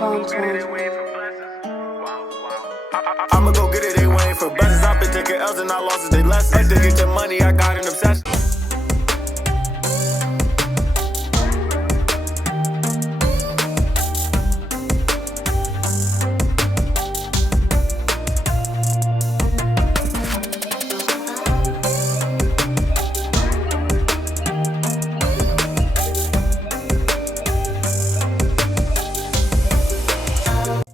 I'ma go get it, they waiting for blessings. I've been taking L's and I lost they lessons. To get the money, I got an obsession.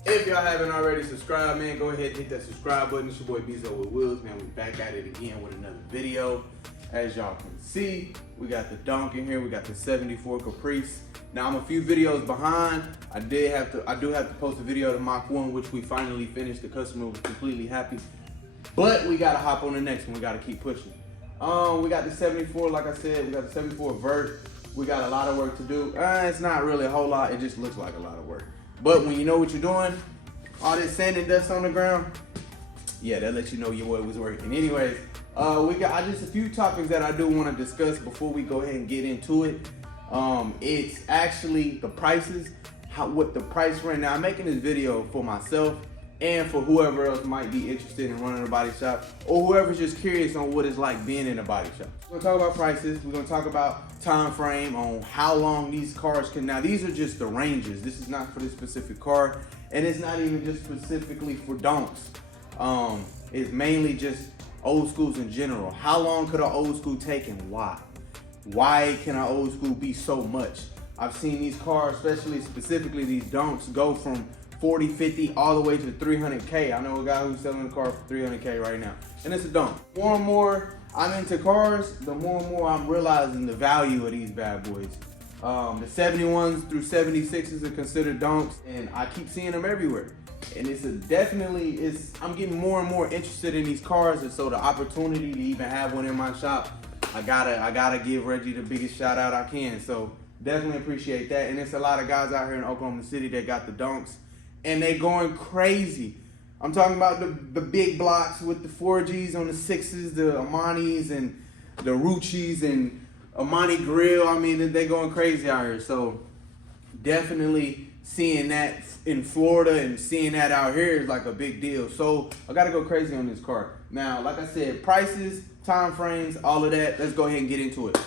If y'all haven't already subscribed, man, go ahead and hit that subscribe button. It's your boy Bezo with Wheels, man. We back at it again with another video. As y'all can see, we got the Donk in here. We got the 74 Caprice. Now I'm a few videos behind. I do have to post a video of the Mach 1, which we finally finished. The customer was completely happy. But we gotta hop on the next one. We gotta keep pushing. We got the 74, like I said, we got the 74 Vert. We got a lot of work to do. It's not really a whole lot. It just looks like a lot of work. But when you know what you're doing, all this sand and dust on the ground, yeah, that lets you know your boy was working. Anyways, we got just a few topics that I do want to discuss before we go ahead and get into it. It's actually the prices, what the price range. Now I'm making this video for myself and for whoever else might be interested in running a body shop, or whoever's just curious on what it's like being in a body shop. We're gonna talk about prices. We're gonna talk about time frame on how long these cars can. Now these are just the ranges. This is not for this specific car, and it's not even just specifically for Donks. It's mainly just old schools in general. How long could an old school take and why? Why can an old school be so much? I've seen these cars, specifically these Donks, go from 40, 50, all the way to 300K. I know a guy who's selling a car for 300K right now, and it's a Donk. More and more I'm into cars, the more and more I'm realizing the value of these bad boys. The 71s through 76s are considered Donks, and I keep seeing them everywhere. And I'm getting more and more interested in these cars, and so the opportunity to even have one in my shop, I gotta give Reggie the biggest shout out I can. So definitely appreciate that. And it's a lot of guys out here in Oklahoma City that got the Donks, and they going crazy. I'm talking about the big blocks with the 4Gs on the 6s, the Amanis and the Ruchis and Amani Grill. I mean, they're going crazy out here. So definitely seeing that in Florida and seeing that out here is like a big deal. So I gotta go crazy on this car. Now, like I said, prices, time frames, all of that. Let's go ahead and get into it.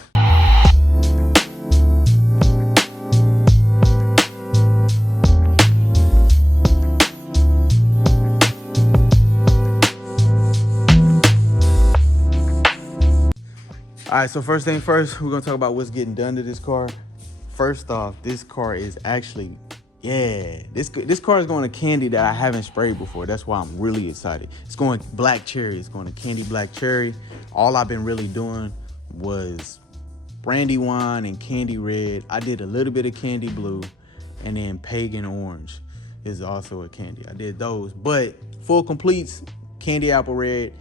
All right, so first thing first, we're gonna talk about what's getting done to this car. First off, this car is actually, this car is going to candy that I haven't sprayed before. That's why I'm really excited. It's going black cherry. It's going to candy black cherry. All I've been really doing was brandy wine and candy red. I did a little bit of candy blue, and then pagan orange is also a candy. I did those, but full completes, candy apple red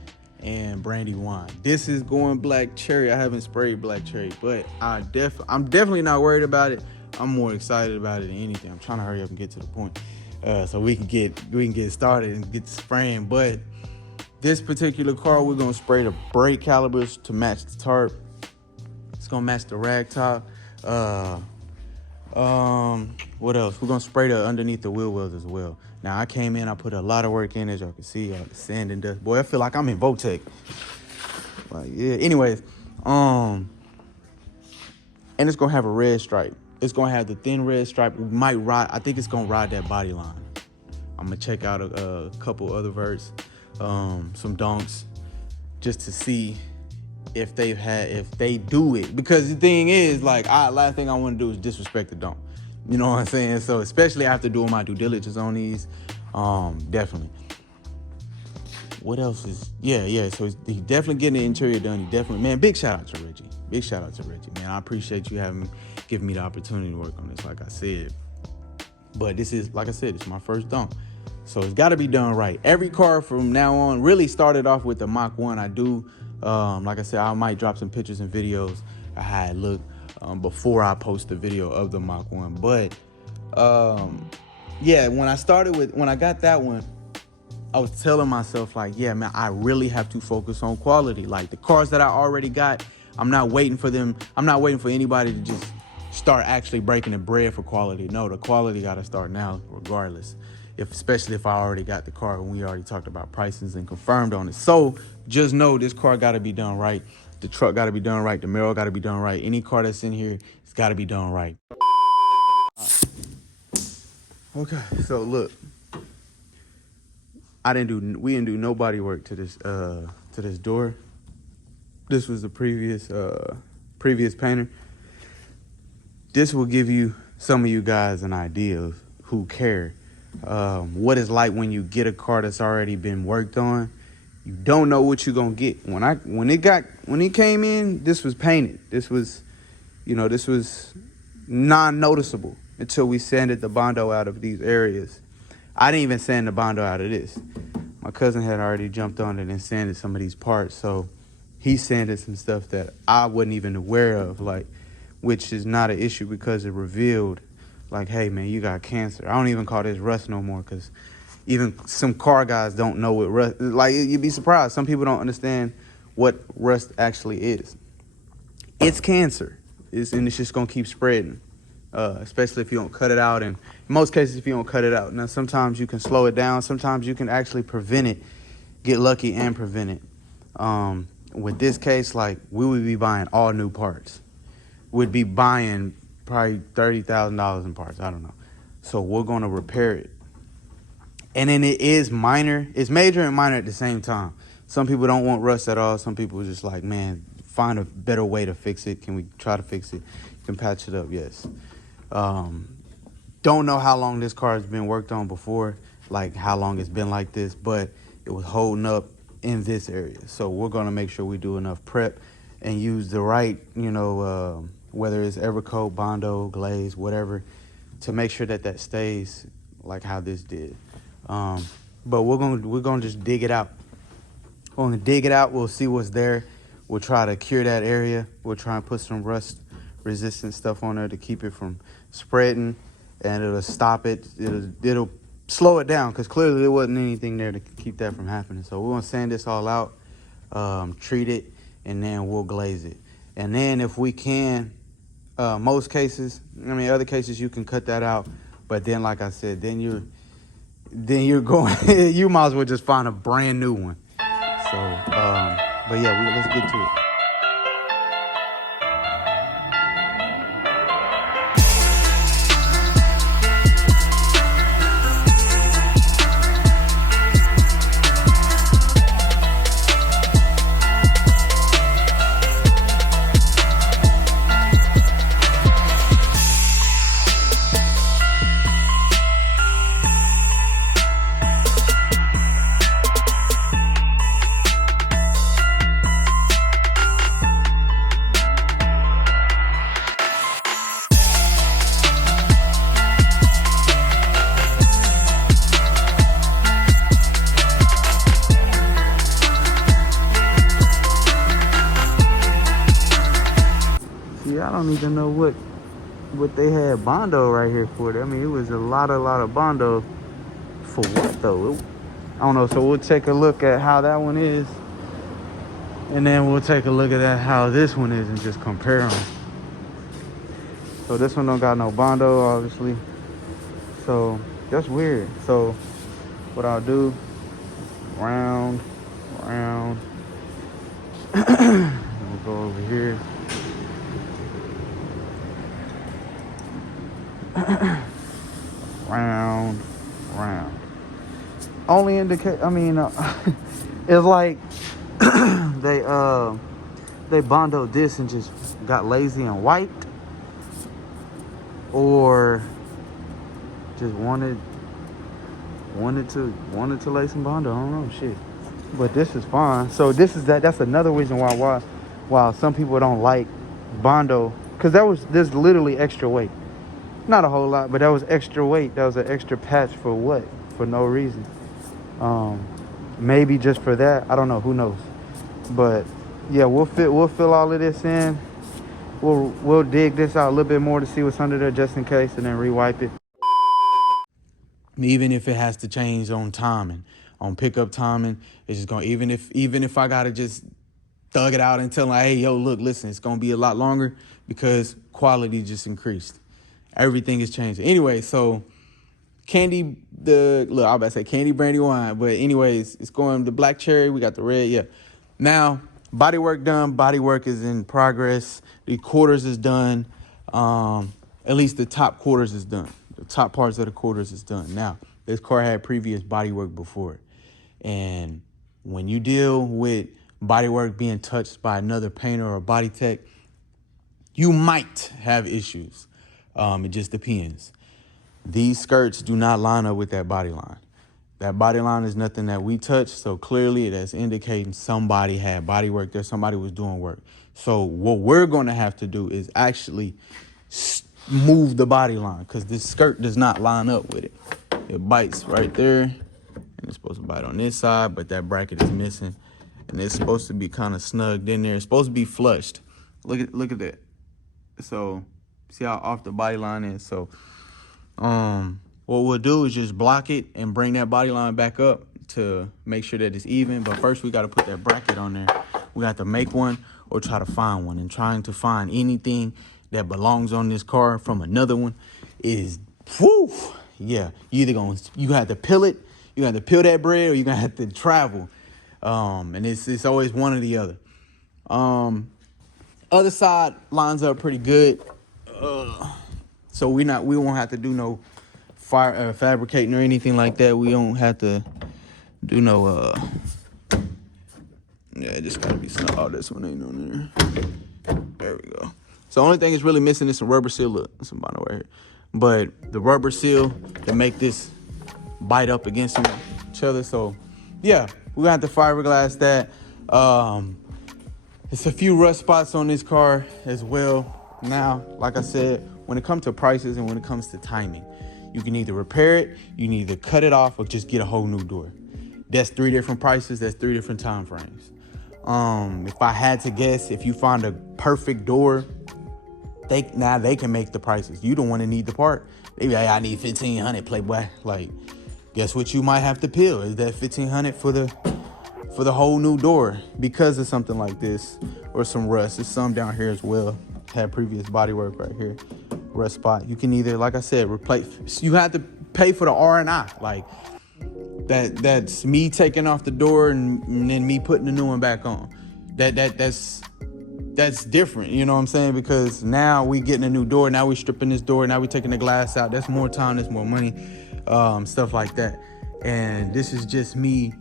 and brandy wine. This is going black cherry. I haven't sprayed black cherry, but I'm definitely not worried about it. I'm more excited about it than anything. I'm trying to hurry up and get to the point, so we can get started and get spraying. But this particular car, we're gonna spray the brake calipers to match the tarp. It's gonna match the rag top. What else? We're gonna spray the underneath the wheel wells as well. Now I came in, I put a lot of work in, as y'all can see, the sand and dust. Boy, I feel like I'm in Votech. Like, yeah. Anyways, and it's gonna have a red stripe. It's gonna have the thin red stripe. We might ride. I think it's gonna ride that body line. I'm gonna check out a couple other verts, some Donks, just to see if they do it. Because the thing is, like, last thing I want to do is disrespect the Donk. You know what I'm saying? So especially after doing my due diligence on these, definitely. What else is, yeah. So he's definitely getting the interior done. He definitely, man, big shout out to Reggie. Big shout out to Reggie, man. I appreciate you giving me the opportunity to work on this, like I said. But this is, like I said, it's my first Donk. So it's got to be done right. Every car from now on really started off with the Mach 1. I do, like I said, I might drop some pictures and videos of how it looked before I post the video of the Mach 1. But yeah, when I got that one, I was telling myself, like, yeah, man, I really have to focus on quality. Like the cars that I already got, I'm not waiting for them. I'm not waiting for anybody to just start actually breaking the bread for quality. No, the quality got to start now regardless. Especially if I already got the car and we already talked about prices and confirmed on it. So just know this car got to be done right. The truck got to be done right. The mirror got to be done right. Any car that's in here, it's got to be done right. Okay, so look, we didn't do no body work to this door. This was the previous painter. This will give you, some of you guys, an idea of who care. What it's like when you get a car that's already been worked on. You don't know what you're gonna get. When it came in, this was painted. This was non-noticeable until we sanded the Bondo out of these areas. I didn't even sand the Bondo out of this. My cousin had already jumped on it and sanded some of these parts, so he sanded some stuff that I wasn't even aware of, which is not an issue because it revealed, hey man, you got cancer. I don't even call this rust no more because even some car guys don't know what rust. You'd be surprised. Some people don't understand what rust actually is. It's cancer. And it's just gonna keep spreading, especially if you don't cut it out. And in most cases, if you don't cut it out. Now, sometimes you can slow it down. Sometimes you can actually prevent it, get lucky and prevent it. With this case, we would be buying all new parts. We'd be buying probably $30,000 in parts. I don't know. So we're gonna repair it. And then it is minor. It's major and minor at the same time. Some people don't want rust at all. Some people are just like, man, find a better way to fix it. Can we try to fix it? You can patch it up, yes. Don't know how long this car has been worked on before, how long it's been like this, but it was holding up in this area. So we're gonna make sure we do enough prep and use the right, whether it's Evercoat, Bondo, Glaze, whatever, to make sure that stays like how this did. But we're gonna just dig it out. We're gonna dig it out. We'll see what's there. We'll try to cure that area. We'll try and put some rust resistant stuff on there to keep it from spreading, and it'll stop it. It'll slow it down because clearly there wasn't anything there to keep that from happening. So we're gonna sand this all out, treat it, and then we'll glaze it. And then if we can, most cases, other cases you can cut that out. But then, like I said, then you're going, you might as well just find a brand new one. So, but yeah, let's get to it. I don't even know what they had Bondo right here for. It was a lot of Bondo for what though? I don't know. So we'll take a look at how that one is, and then we'll take a look at how this one is and just compare them. So this one don't got no Bondo, obviously. So that's weird. So what I'll do, round. We'll go over here. round. Only indicate. It's like they Bondoed this and just got lazy and wiped, or just wanted to lay some Bondo. I don't know, shit. But this is fine. So that's another reason why some people don't like Bondo, because there's literally extra weight. Not a whole lot, but that was extra weight. That was an extra patch for what? For no reason. Maybe just for that. I don't know. Who knows? But yeah, we'll fill all of this in. We'll dig this out a little bit more to see what's under there just in case, and then rewipe it. Even if it has to change on timing, on pickup timing, it's just gonna, even if I gotta just thug it out and tell them, hey, yo, look, listen, it's going to be a lot longer because quality just increased. Everything is changing. Anyway, so I'm about to say candy brandy wine, but anyways, it's going the black cherry. We got the red. Yeah. Now, body work done. Body work is in progress. The quarters is done. At least the top quarters is done. The top parts of the quarters is done. Now, this car had previous body work before it. And when you deal with body work being touched by another painter or body tech, you might have issues. It just depends. These skirts do not line up with that body line. That body line is nothing that we touch, so clearly that's indicating somebody had body work there, somebody was doing work. So what we're going to have to do is actually move the body line because this skirt does not line up with it. It bites right there, and it's supposed to bite on this side, but that bracket is missing, and it's supposed to be kind of snugged in there. It's supposed to be flushed. Look at that. So see how off the body line is. So what we'll do is just block it and bring that body line back up to make sure that it's even. But first we got to put that bracket on there. We got to make one or try to find one. And trying to find anything that belongs on this car from another one is, whew, yeah. You have to peel it. You have to peel that bread, or you're going to have to travel. And it's always one or the other. Other side lines up pretty good. So we won't have to do no fabricating or anything like that. We don't have to do no yeah, it just gotta be snug. Oh, this one ain't on there. There we go. So the only thing is really missing is some rubber seal. Look, some vinyl right here. But the rubber seal to make this bite up against each other. So yeah, we're gonna have to fiberglass that. It's a few rust spots on this car as well. Now, like I said, when it comes to prices and when it comes to timing, you can either repair it, you can either cut it off, or just get a whole new door. That's 3 different prices. That's 3 different time frames. If I had to guess, if you find a perfect door, they can make the prices. You don't want to need the part. Maybe hey, I need $1,500, playboy. Like, guess what you might have to peel? Is that $1,500 for the whole new door because of something like this or some rust? There's some down here as well. Had previous body work right here, rust spot. You can either, like I said, replace. You have to pay for the R&I. Like that's me taking off the door and then me putting the new one back on. That's different. You know what I'm saying? Because now we getting a new door. Now we stripping this door. Now we taking the glass out. That's more time. That's more money. Stuff like that. And this is just me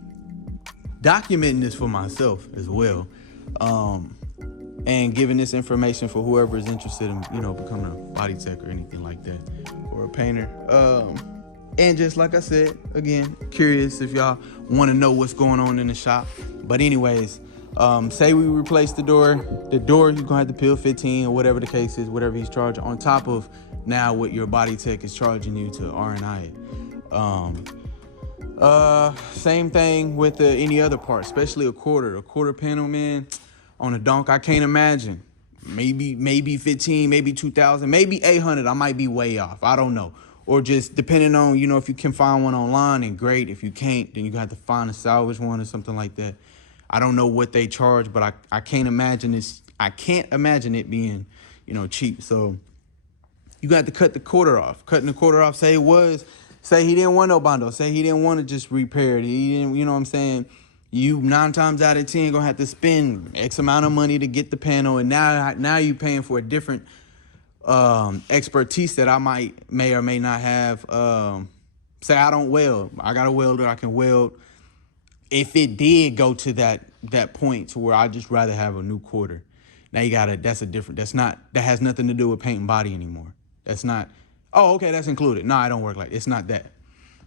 documenting this for myself as well. And giving this information for whoever is interested in, becoming a body tech or anything like that, or a painter. And just like I said, again, curious if y'all want to know what's going on in the shop. But anyways, say we replace the door you're gonna have to peel 15 or whatever the case is, whatever he's charging on top of now what your body tech is charging you to R&I it. Same thing with any other part, especially a quarter panel, man. On a Donk, I can't imagine. Maybe 15, maybe 2,000, maybe 800. I might be way off. I don't know. Or just depending on, if you can find one online, and great. If you can't, then you have to find a salvage one or something like that. I don't know what they charge, but I can't imagine this. I can't imagine it being, cheap. So you got to cut the quarter off. Cutting the quarter off, say he didn't want no bondo. Say he didn't want to just repair it. He didn't, you know what I'm saying? You 9 times out of 10 gonna have to spend X amount of money to get the panel, and now you paying for a different expertise that I may or may not have. Say I don't weld. I got a welder. I can weld. If it did go to that point to where I just rather have a new quarter, now that has nothing to do with paint and body anymore. That's not. Oh, okay, that's included. No, I don't work like it's not that.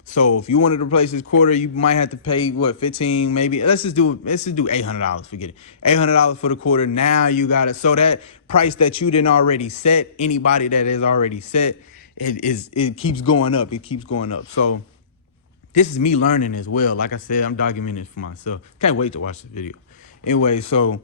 So if you wanted to replace this quarter, you might have to pay 15, maybe. Let's just do $800. Forget it. $800 for the quarter. Now you got it. So that price that you didn't already set, anybody that is already set, it keeps going up. It keeps going up. So this is me learning as well. Like I said, I'm documenting it for myself. Can't wait to watch the video. Anyway, so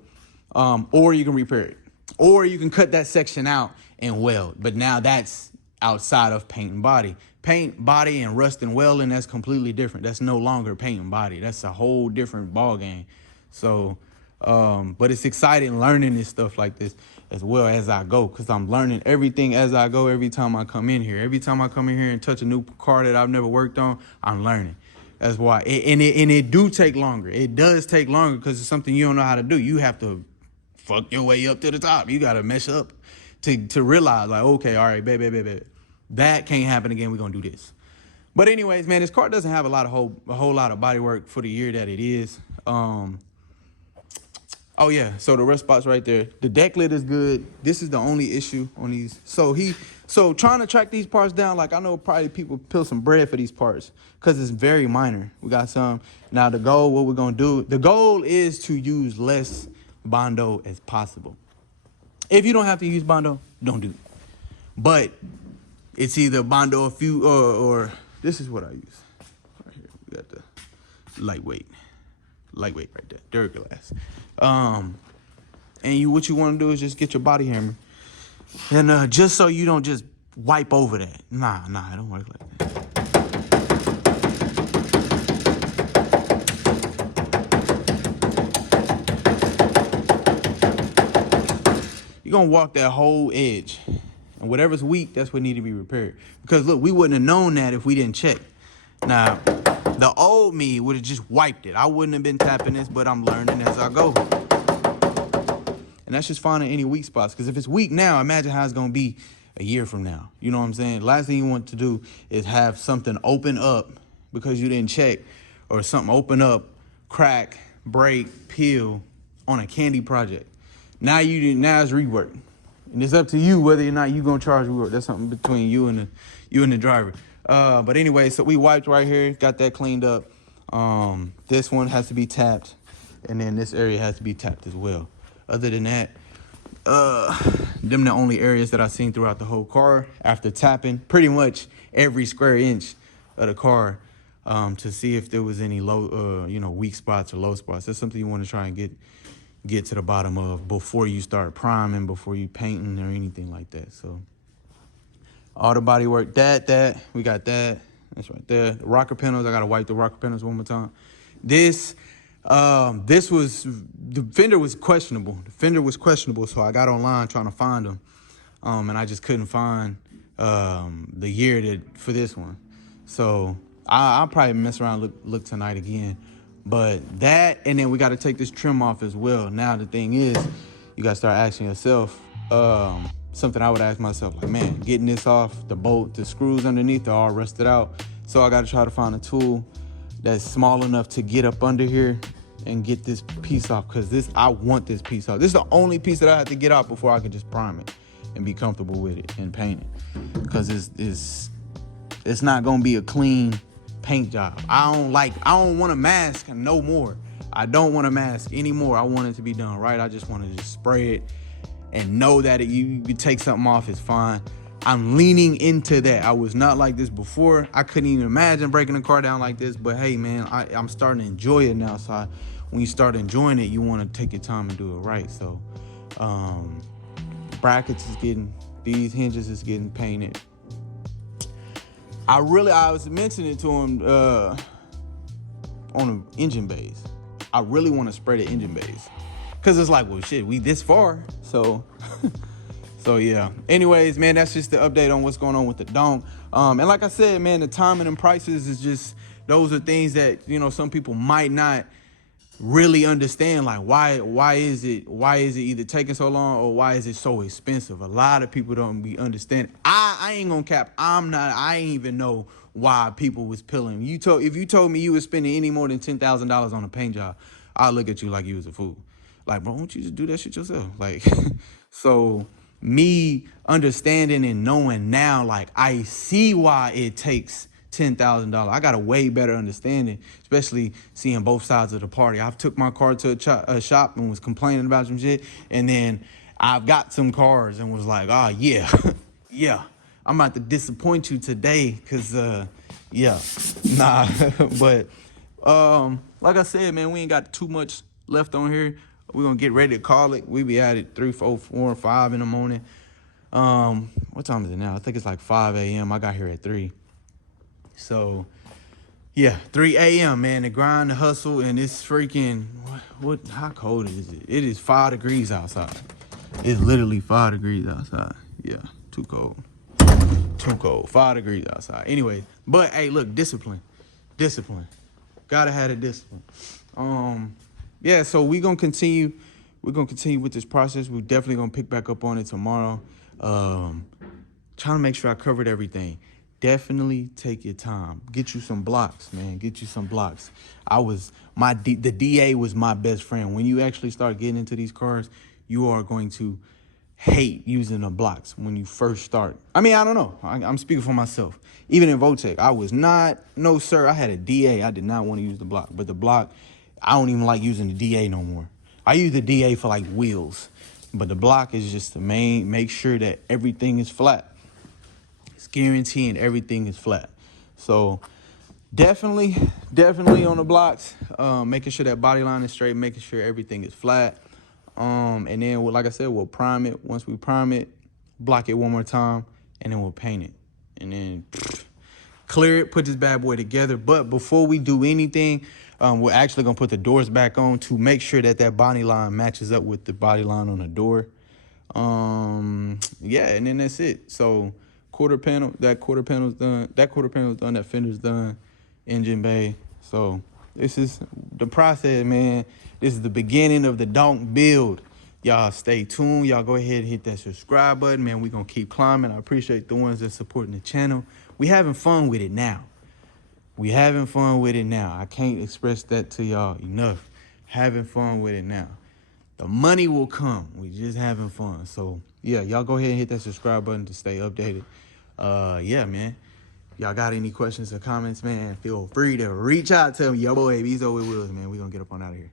or you can repair it, or you can cut that section out and weld. But now that's outside of paint and body. Paint, body, and rust and welding, that's completely different. That's no longer paint and body. That's a whole different ball game. So But it's exciting learning this stuff like this as well as I go, because I'm learning everything as I go every time I come in here. Every time I come in here and touch a new car that I've never worked on, I'm learning. That's why. It do take longer. It does take longer because it's something you don't know how to do. You have to fuck your way up to the top. You got to mess up to realize, like, okay, all right, baby. That can't happen again. We're going to do this. But anyways, man, this car doesn't have a whole lot of body work for the year that it is. Oh yeah, so the rust spots right there. The deck lid is good. This is the only issue on these. So trying to track these parts down, like I know probably people peel some bread for these parts because it's very minor. We got some. Now the goal, what we're gonna do, the goal is to use less Bondo as possible. If you don't have to use Bondo, don't do it. But it's either Bondo a few or this is what I use. Right here, we got the lightweight right there, Duraglass. And what you want to do is just get your body hammer, and just so you don't just wipe over that. Nah, it don't work like that. You're gonna walk that whole edge, and whatever's weak, that's what need to be repaired. Because look, we wouldn't have known that if we didn't check. Now, the old me would have just wiped it. I wouldn't have been tapping this, but I'm learning as I go. And that's just finding any weak spots. Because if it's weak now, imagine how it's going to be a year from now. You know what I'm saying? Last thing you want to do is have something open up because you didn't check, or something open up, crack, break, peel on a candy project. Now it's rework. And it's up to you whether or not you're going to charge rework. That's something between you and the driver. But anyway, so we wiped right here, got that cleaned up. This one has to be tapped, and then this area has to be tapped as well. Other than that, them the only areas that I've seen throughout the whole car after tapping pretty much every square inch of the car, to see if there was any low, weak spots or low spots. That's something you want to try and get to the bottom of before you start priming, before you painting or anything like that. So all the body work, that we got that. That's right there. The rocker panels, I gotta wipe the rocker panels one more time. This was, the fender was questionable. So I got online trying to find them, and I just couldn't find the year for this one. So I'll probably mess around, look tonight again. But that, and then we got to take this trim off as well. Now the thing is, you got to start asking yourself, something I would ask myself, like, man, getting this off, the bolt, the screws underneath are all rusted out. So I got to try to find a tool that's small enough to get up under here and get this piece off, because I want this piece off. This is the only piece that I have to get out before I can just prime it and be comfortable with it and paint it, because it's not gonna be a clean paint job. I don't want to mask no more. I don't want to mask anymore. I want it to be done right. I just want to just spray it and know that you take something off, it's fine. I'm leaning into that. I was not like this before. I couldn't even imagine breaking a car down like this. But hey, man, I'm starting to enjoy it now. So when you start enjoying it, you want to take your time and do it right. So brackets is getting, these hinges is getting painted. I was mentioning to him on the engine bays. I really want to spray the engine bays, because it's like, well, shit, we this far. So yeah. Anyways, man, that's just the update on what's going on with the Donk. And like I said, man, the timing and prices is just, those are things that, some people might not really understand. Like, why is it either taking so long, or why is it so expensive? A lot of people don't be understanding. I ain't gonna cap. I ain't even know why people was peeling. If you told me you was spending any more than $10,000 on a paint job, I'll look at you like you was a fool. Like, bro, why don't you just do that shit yourself? Like, so me understanding and knowing now, like, I see why it takes $10,000. I got a way better understanding, especially seeing both sides of the party. I've took my car to a shop and was complaining about some shit, and then I've got some cars and was like, oh yeah, yeah, I'm about to disappoint you today, because yeah, nah. But like I said, man, we ain't got too much left on here. We're gonna get ready to call it. We be at it 3, 4, 4, 5 in the morning. What time is it now? I think it's like 5 a.m. I got here at 3. So Yeah, 3 a.m., man, the grind, the hustle, and it's freaking, how cold is it? It is 5 degrees outside. It's literally 5 degrees outside. Yeah, too cold. Too cold. 5 degrees outside. Anyway, but hey, look, discipline. Gotta have the discipline. Yeah, so we're gonna continue with this process. We're definitely gonna pick back up on it tomorrow. Trying to make sure I covered everything. Definitely take your time. Get you some blocks, man. Get you some blocks. The DA was my best friend. When you actually start getting into these cars, you are going to hate using the blocks when you first start. I mean, I don't know. I'm speaking for myself. Even in Votech, I was not, no sir, I had a DA. I did not want to use the block. But the block, I don't even like using the DA no more. I use the DA for like wheels. But the block is just to make sure that everything is flat. It's guaranteeing everything is flat. So definitely on the blocks, making sure that body line is straight, making sure everything is flat. And then, like I said, we'll prime it. Once we prime it, block it one more time, and then we'll paint it. And then clear it, put this bad boy together. But before we do anything, we're actually going to put the doors back on to make sure that body line matches up with the body line on the door. Yeah, and then that's it. So that quarter panel's done. That fender's done. Engine bay. So this is the process, man. This is the beginning of the Donk build. Y'all stay tuned. Y'all go ahead and hit that subscribe button, man. We're going to keep climbing. I appreciate the ones that supporting the channel. We having fun with it now. I can't express that to y'all enough. Having fun with it now. The money will come. We just having fun. So, yeah, y'all go ahead and hit that subscribe button to stay updated. Yeah, man. Y'all got any questions or comments, man, feel free to reach out to me. Your boy, Bezo with Wills, man. We're going to get up on out of here.